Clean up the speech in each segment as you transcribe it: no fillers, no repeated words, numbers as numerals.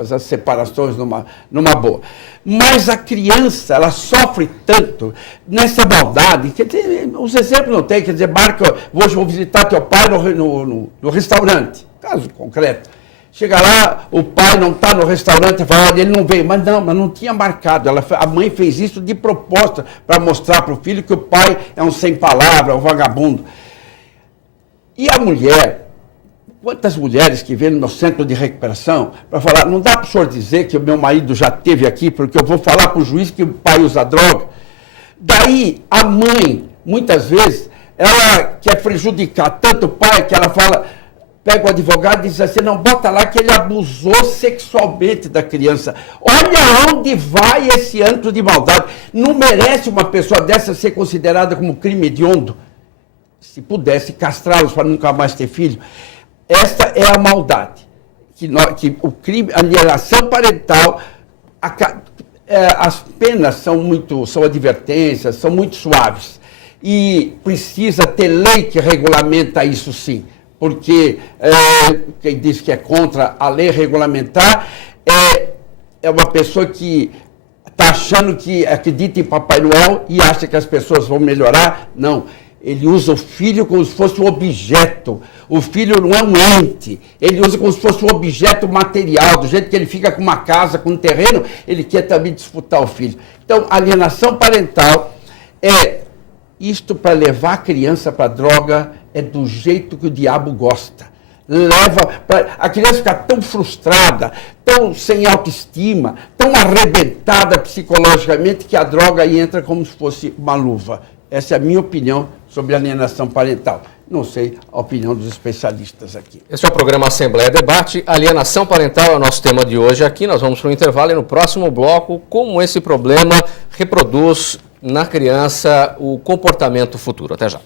ambas as separações numa boa. Mas a criança, ela sofre tanto nessa maldade, que os exemplos não tem, quer dizer, marca, hoje vou visitar teu pai no restaurante, caso concreto. Chega lá, o pai não está no restaurante, fala, ele não veio, mas não tinha marcado. A mãe fez isso de propósito para mostrar para o filho que o pai é um sem palavra, um vagabundo. E a mulher, quantas mulheres que vêm no meu centro de recuperação para falar, não dá para o senhor dizer que o meu marido já esteve aqui, porque eu vou falar para o juiz que o pai usa droga. Daí a mãe, muitas vezes, ela quer prejudicar tanto o pai que ela fala, pega o advogado e diz assim, não, bota lá que ele abusou sexualmente da criança. Olha onde vai esse antro de maldade. Não merece uma pessoa dessa ser considerada como crime hediondo? Se pudesse castrá-los para nunca mais ter filho. Esta é a maldade. Que o crime, a alienação parental, as penas são advertências, são muito suaves. E precisa ter lei que regulamenta isso sim. Porque quem diz que é contra a lei regulamentar é uma pessoa que está achando que acredita em Papai Noel e acha que as pessoas vão melhorar. Não, ele usa o filho como se fosse um objeto. O filho não é um ente, ele usa como se fosse um objeto material. Do jeito que ele fica com uma casa, com um terreno, ele quer também disputar o filho. Então, alienação parental é isto para levar a criança para a droga, é do jeito que o diabo gosta. A criança fica tão frustrada, tão sem autoestima, tão arrebentada psicologicamente, que a droga aí entra como se fosse uma luva. Essa é a minha opinião sobre alienação parental. Não sei a opinião dos especialistas aqui. Esse é o programa Assembleia Debate. Alienação parental é o nosso tema de hoje aqui. Nós vamos para o intervalo e no próximo bloco, como esse problema reproduz na criança o comportamento futuro. Até já.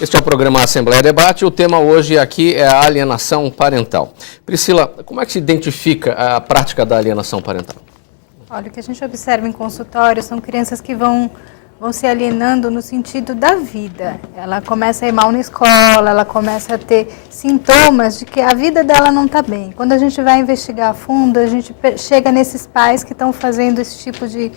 Este é o programa Assembleia Debate. O tema hoje aqui é a alienação parental. Priscila, como é que se identifica a prática da alienação parental? Olha, o que a gente observa em consultório são crianças que vão se alienando no sentido da vida. Ela começa a ir mal na escola, ela começa a ter sintomas de que a vida dela não está bem. Quando a gente vai investigar a fundo, a gente chega nesses pais que estão fazendo esse tipo de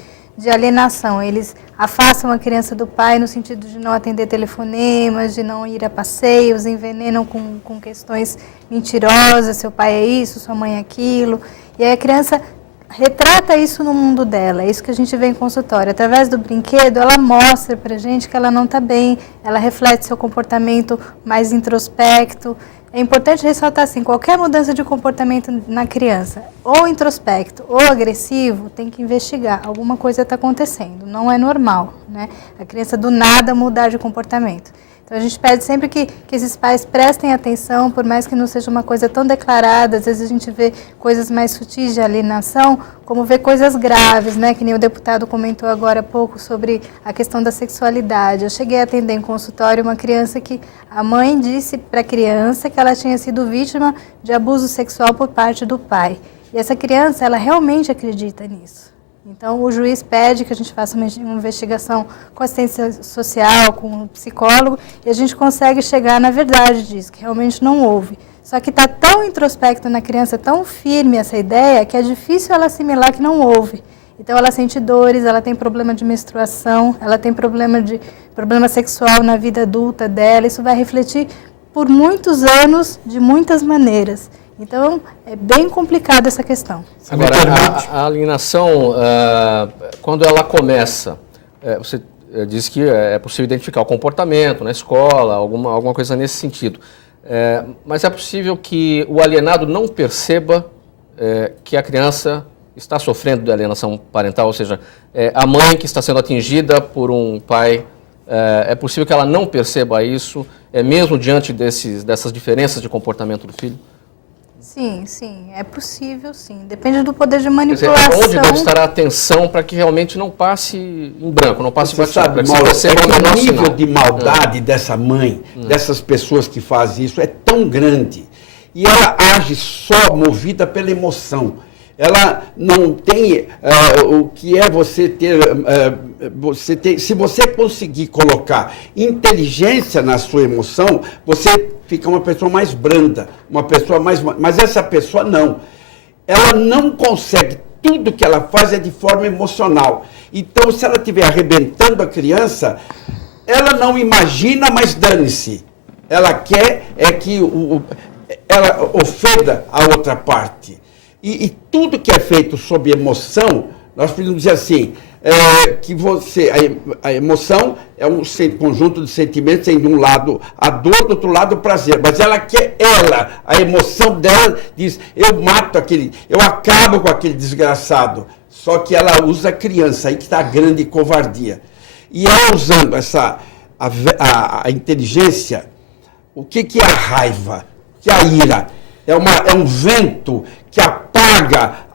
alienação. Eles afastam a criança do pai no sentido de não atender telefonemas, de não ir a passeios, envenenam com questões mentirosas, seu pai é isso, sua mãe é aquilo. E aí a criança retrata isso no mundo dela, é isso que a gente vê em consultório. Através do brinquedo, ela mostra pra gente que ela não está bem, ela reflete seu comportamento mais introspecto. É importante ressaltar assim, qualquer mudança de comportamento na criança, ou introspecto ou agressivo, tem que investigar. Alguma coisa está acontecendo, não é normal, né? A criança do nada mudar de comportamento. Então a gente pede sempre que esses pais prestem atenção, por mais que não seja uma coisa tão declarada, às vezes a gente vê coisas mais sutis de alienação, como ver coisas graves, né? Que nem o deputado comentou agora há pouco sobre a questão da sexualidade. Eu cheguei a atender em consultório uma criança que a mãe disse para a criança que ela tinha sido vítima de abuso sexual por parte do pai. E essa criança, ela realmente acredita nisso. Então, o juiz pede que a gente faça uma investigação com assistência social, com um psicólogo, e a gente consegue chegar na verdade disso, que realmente não houve. Só que está tão introspecto na criança, tão firme essa ideia, que é difícil ela assimilar que não houve. Então, ela sente dores, ela tem problema de menstruação, ela tem problema sexual na vida adulta dela. Isso vai refletir por muitos anos, de muitas maneiras. Então, é bem complicada essa questão. Agora, a alienação, quando ela começa, você disse que é possível identificar o comportamento na escola, alguma coisa nesse sentido. Mas é possível que o alienado não perceba que a criança está sofrendo de alienação parental, ou seja, a mãe que está sendo atingida por um pai, é possível que ela não perceba isso, mesmo diante dessas diferenças de comportamento do filho? Sim, é possível, sim. Depende do poder de manipulação. Quer dizer, onde deve estar a atenção para que realmente não passe em branco, não passe batido? O nível de maldade dessa mãe, dessas pessoas que fazem isso, é tão grande e ela age só movida pela emoção. Ela não tem o que é você ter, se você conseguir colocar inteligência na sua emoção, você fica uma pessoa mais branda, uma pessoa mais... Mas essa pessoa não. Ela não consegue, tudo que ela faz é de forma emocional. Então, se ela estiver arrebentando a criança, ela não imagina, mas dane-se. Ela quer que ela ofenda a outra parte. E tudo que é feito sob emoção, nós podemos dizer assim, que a emoção é um conjunto de sentimentos, tem de um lado a dor, do outro lado o prazer. Mas a emoção dela diz, eu mato eu acabo com aquele desgraçado. Só que ela usa a criança, aí que está a grande covardia. E ela usando a inteligência, o que é a raiva? O que é a ira? É um vento que apaga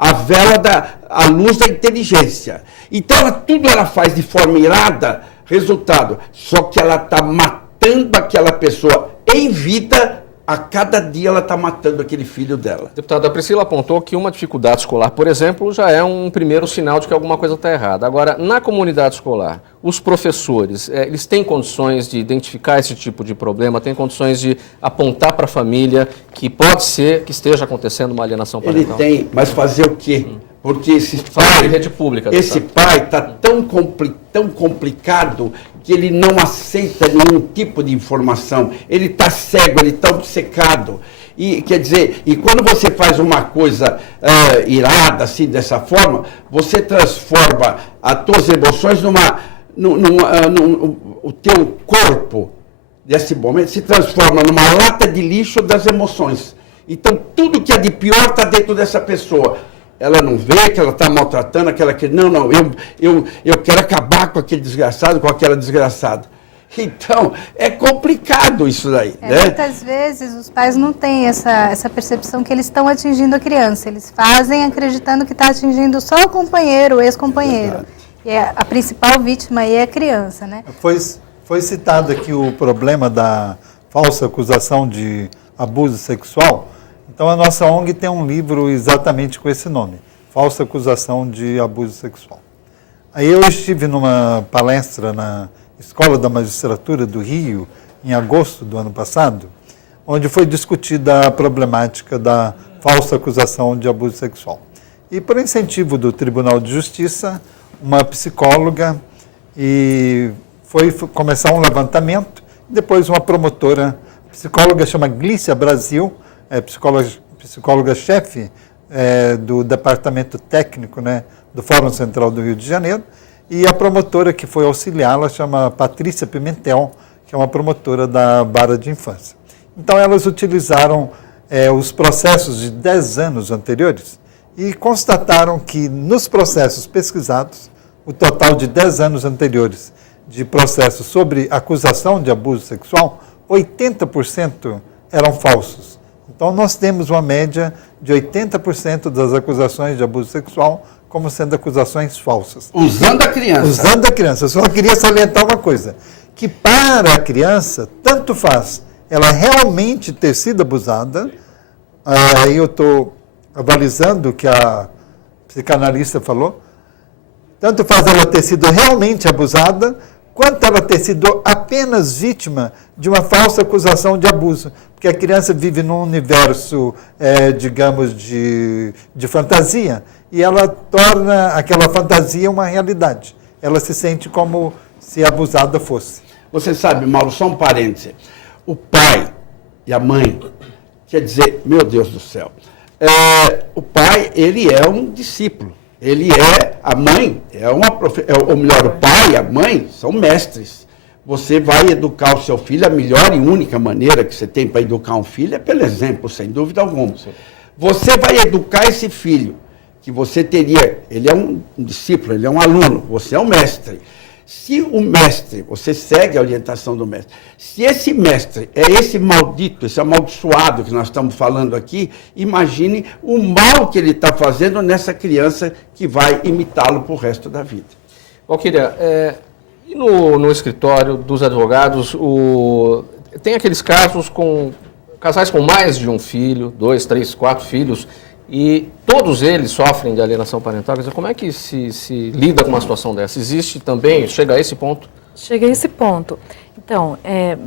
a luz da inteligência. Então, tudo ela faz de forma irada, resultado, só que ela está matando aquela pessoa em vida, a cada dia ela está matando aquele filho dela. Deputada, a Priscila apontou que uma dificuldade escolar, por exemplo, já é um primeiro sinal de que alguma coisa está errada. Agora, na comunidade escolar, os professores, eles têm condições de identificar esse tipo de problema, têm condições de apontar para a família que pode ser que esteja acontecendo uma alienação parental? Ele tem, mas fazer o quê? Porque esse pai está tão complicado que ele não aceita nenhum tipo de informação. Ele está cego, ele está obcecado. E, quer dizer, quando você faz uma coisa irada, assim, dessa forma, você transforma as tuas emoções o teu corpo, nesse momento, se transforma numa lata de lixo das emoções. Então, tudo que é de pior está dentro dessa pessoa. Ela não vê que ela está maltratando aquela que... Não, eu quero acabar com aquele desgraçado, com aquela desgraçada. Então, é complicado isso daí. Né? Muitas vezes os pais não têm essa percepção que eles estão atingindo a criança. Eles fazem acreditando que está atingindo só o companheiro, o ex-companheiro. E a principal vítima aí é a criança, né? Foi citado aqui o problema da falsa acusação de abuso sexual. Então, a nossa ONG tem um livro exatamente com esse nome, Falsa Acusação de Abuso Sexual. Aí eu estive numa palestra na Escola da Magistratura do Rio, em agosto do ano passado, onde foi discutida a problemática da falsa acusação de abuso sexual. E, por incentivo do Tribunal de Justiça, uma psicóloga foi começar um levantamento, depois uma promotora, psicóloga chama Glícia Brasil, psicóloga-chefe do Departamento Técnico, né, do Fórum Central do Rio de Janeiro, e a promotora que foi auxiliá-la chama Patrícia Pimentel, que é uma promotora da Vara de Infância. Então, elas utilizaram os processos de 10 anos anteriores e constataram que nos processos pesquisados, o total de 10 anos anteriores de processos sobre acusação de abuso sexual, 80% eram falsos. Então, nós temos uma média de 80% das acusações de abuso sexual como sendo acusações falsas. Usando a criança. Usando a criança. Eu só queria salientar uma coisa, que para a criança, tanto faz ela realmente ter sido abusada, aí eu estou avalizando o que a psicanalista falou, tanto faz ela ter sido realmente abusada, quanto ela ter sido apenas vítima de uma falsa acusação de abuso. Porque a criança vive num universo, digamos, de fantasia, e ela torna aquela fantasia uma realidade. Ela se sente como se abusada fosse. Você sabe, Mauro, só um parêntese. O pai e a mãe, quer dizer, meu Deus do céu, o pai, ele é um discípulo. A mãe, ou melhor, o pai e a mãe são mestres. Você vai educar o seu filho, a melhor e única maneira que você tem para educar um filho é pelo exemplo, sem dúvida alguma. Você vai educar esse filho, que você teria, ele é um discípulo, ele é um aluno, você é um mestre. Se o mestre, você segue a orientação do mestre, se esse mestre é esse maldito, esse amaldiçoado que nós estamos falando aqui, imagine o mal que ele está fazendo nessa criança que vai imitá-lo para o resto da vida. Valquíria, e no escritório dos advogados, tem aqueles casos com casais com mais de um filho, 2, 3, 4 filhos, e todos eles sofrem de alienação parental. Quer dizer, como é que se lida com uma situação dessa? Existe também, chega a esse ponto? Chega a esse ponto. Então,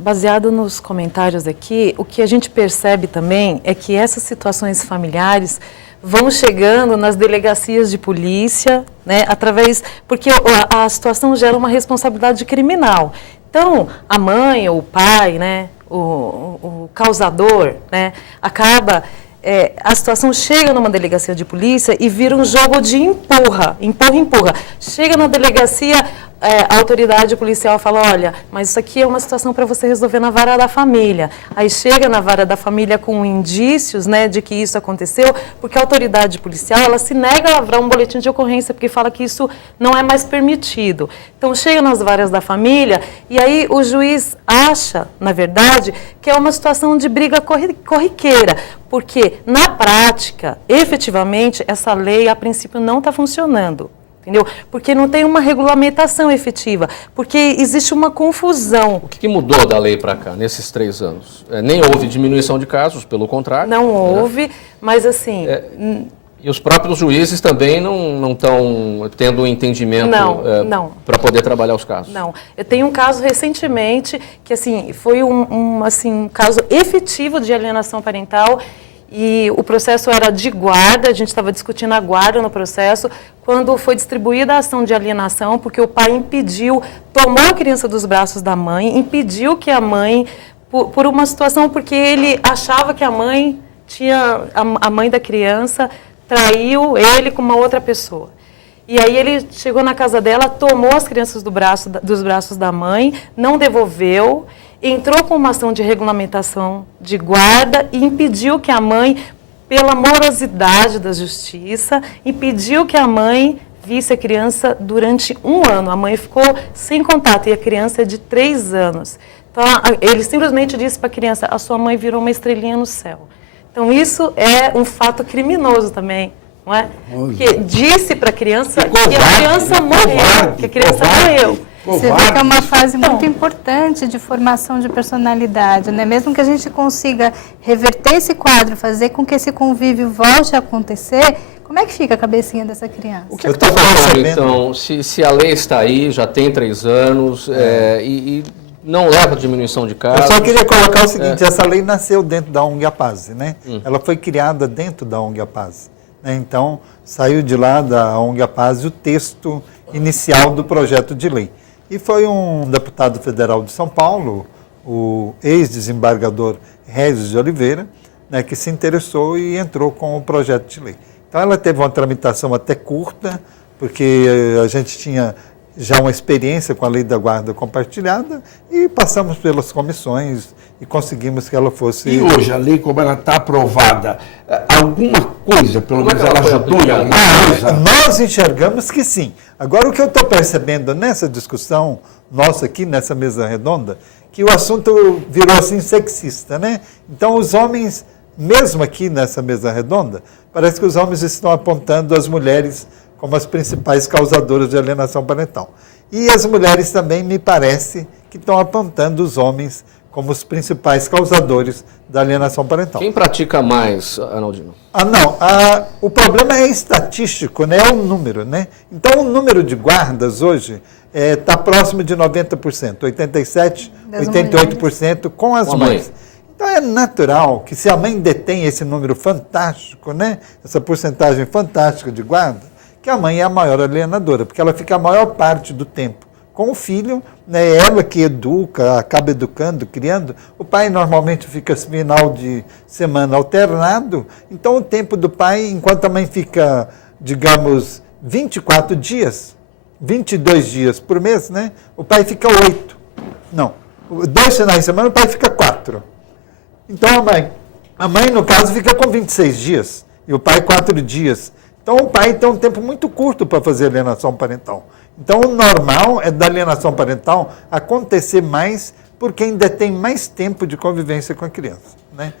baseado nos comentários aqui, o que a gente percebe também é que essas situações familiares vão chegando nas delegacias de polícia, né, porque a situação gera uma responsabilidade criminal. Então, a mãe ou o pai, né, o causador, né, acaba... a situação chega numa delegacia de polícia e vira um jogo de empurra. Chega na delegacia, a autoridade policial fala, olha, mas isso aqui é uma situação para você resolver na vara da família. Aí chega na vara da família com indícios, né, de que isso aconteceu, porque a autoridade policial, ela se nega a lavrar um boletim de ocorrência, porque fala que isso não é mais permitido. Então, chega nas varas da família e aí o juiz acha, na verdade, que é uma situação de briga corriqueira, porque, na prática, efetivamente, essa lei, a princípio, não está funcionando. Entendeu? Porque não tem uma regulamentação efetiva, porque existe uma confusão. O que mudou da lei para cá, nesses 3 anos? Nem houve diminuição de casos, pelo contrário. Não houve, mas assim... E os próprios juízes também não estão tendo um entendimento para poder trabalhar os casos? Não. Eu tenho um caso recentemente que assim, foi um caso efetivo de alienação parental e o processo era de guarda, a gente estava discutindo a guarda no processo, quando foi distribuída a ação de alienação, porque o pai tomou a criança dos braços da mãe, impediu que a mãe, por uma situação, porque ele achava que a mãe da criança traiu ele com uma outra pessoa. E aí ele chegou na casa dela, tomou as crianças dos braços da mãe, não devolveu, entrou com uma ação de regulamentação de guarda e impediu que a mãe, pela morosidade da justiça, impediu que a mãe visse a criança durante 1 ano. A mãe ficou sem contato e a criança é de 3 anos. Então, ele simplesmente disse para a criança, a sua mãe virou uma estrelinha no céu. Então, isso é um fato criminoso também, não é? Porque disse para a criança que a criança morreu, Você vê que é uma fase muito importante de formação de personalidade, né? Mesmo que a gente consiga reverter esse quadro, fazer com que esse convívio volte a acontecer, como é que fica a cabecinha dessa criança? O que está falando, então, se a lei está aí, já tem 3 anos, e não leva a diminuição de casos... Eu só queria colocar o seguinte, essa lei nasceu dentro da ONG APAZ, né? Ela foi criada dentro da ONG APAZ. Né? Então, saiu de lá da ONG APAZ o texto inicial do projeto de lei. E foi um deputado federal de São Paulo, o ex-desembargador Régis de Oliveira, né, que se interessou e entrou com o projeto de lei. Então, ela teve uma tramitação até curta, porque a gente tinha já uma experiência com a lei da guarda compartilhada e passamos pelas comissões e conseguimos que ela fosse... E hoje, a lei, como ela está aprovada, alguma coisa, pelo menos ela ajudou em alguma coisa? Nós enxergamos que sim. Agora, o que eu estou percebendo nessa discussão nossa aqui, nessa mesa redonda, que o assunto virou assim sexista, né? Então, os homens, mesmo aqui nessa mesa redonda, parece que os homens estão apontando as mulheres como as principais causadoras de alienação parental. E as mulheres também, me parece, que estão apontando os homens como os principais causadores da alienação parental. Quem pratica mais, Arnaldino? O problema é estatístico, né? É um número, né? Então, o número de guardas hoje está próximo de 90%, 87%, 88% com as mães. Então, é natural que se a mãe detém esse número fantástico, né? Essa porcentagem fantástica de guarda, que a mãe é a maior alienadora, porque ela fica a maior parte do tempo com o filho, né, ela que educa, acaba educando, criando. O pai normalmente fica final de semana alternado, então o tempo do pai, enquanto a mãe fica, digamos, 24 dias, 22 dias por mês, né, o pai fica 8. Não, 2 finais de semana o pai fica 4. Então a mãe, no caso, fica com 26 dias e o pai 4 dias. Então o pai tem um tempo muito curto para fazer alienação parental. Então, o normal é da alienação parental acontecer mais por quem detém mais tempo de convivência com a criança. Né?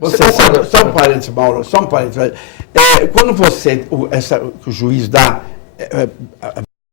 Você sabe, só um parênteses, Mauro, só um parênteses. Quando o juiz dá